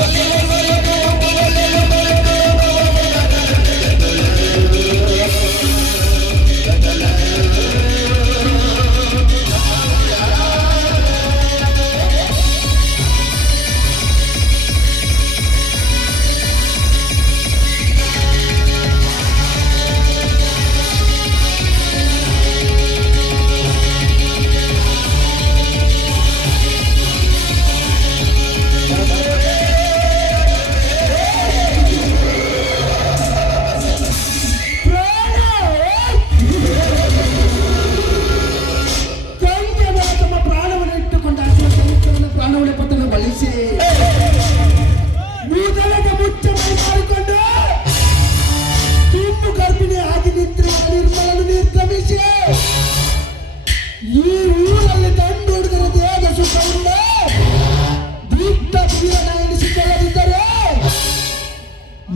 Fucking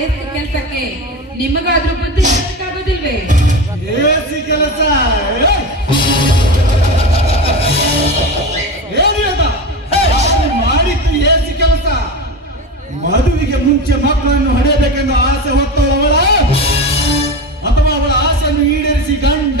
S ಕೆಲಸಕ್ಕೆ ನಿಮಗಾದ್ರೂ ಬುದ್ಧಿ ಹೇಳಕ್ಕಾಗೋದಿಲ್ವೇ ಕೆಲಸ ಮಾಡಿದ್ದು ಏಸಿ ಕೆಲಸ. ಮದುವಿಗೆ ಮುಂಚೆ ಮಕ್ಕಳನ್ನು ಹೊಡೆಯಬೇಕೆಂದು ಆಸೆ ಹೊತ್ತವಳ ಅಥವಾ ಅವಳ ಆಸೆಯನ್ನು ಈಡೇರಿಸಿ ಗಂಡ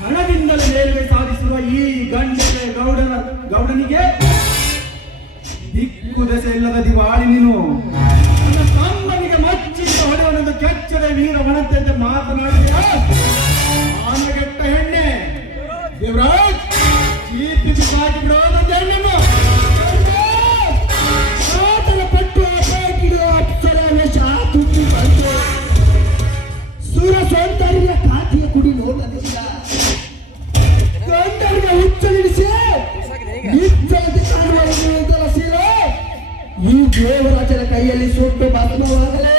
ಹಣದಿಂದಲೇ ಮೇಲ್ವೆ ಸಾಧಿಸುವ ಈ ಗಂಡಗೆ ಗೌಡನ, ಗೌಡನಿಗೆ ದಿಕ್ಕು ದೆಸೆ ಇಲ್ಲದ ದಿವಾಳಿ ನೀನು. ನನ್ನ ತಮ್ಮನಿಗೆ ಮಚ್ಚಿಟ್ಟು ಹೊಡೆಯವನೊಂದು ಕೆಚ್ಚದ ನೀರ ಒಣಂತೆ ಮಾತನಾಡಿದ ಆನೆಗೆಟ್ಟ ಹೆಣ್ಣೆ ದೇವರಾಜ್! ಈ ದೇವರಾಜನ ಕೈಯಲ್ಲಿ ಸುಟ್ಟು ಭಸ್ಮವಾಗಲೇ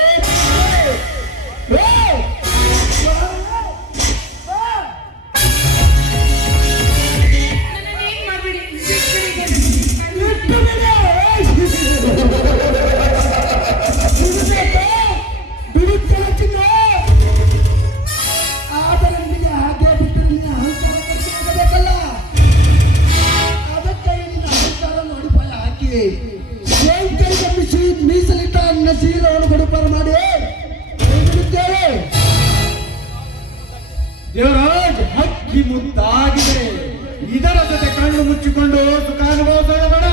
ಶೀಲವನ್ನು ಗುಡುಪಾರ ಮಾಡಿ. ಬಿಡುತ್ತೇವೆ ದೇವರಾಜ್ ಹಕ್ಕಿ ಮುದ್ದಾಗಿದೆ. ಇದರ ಜೊತೆ ಕಣ್ಣು ಮುಚ್ಚಿಕೊಂಡು ಸುಖಾನುಭವಿಸೋಣ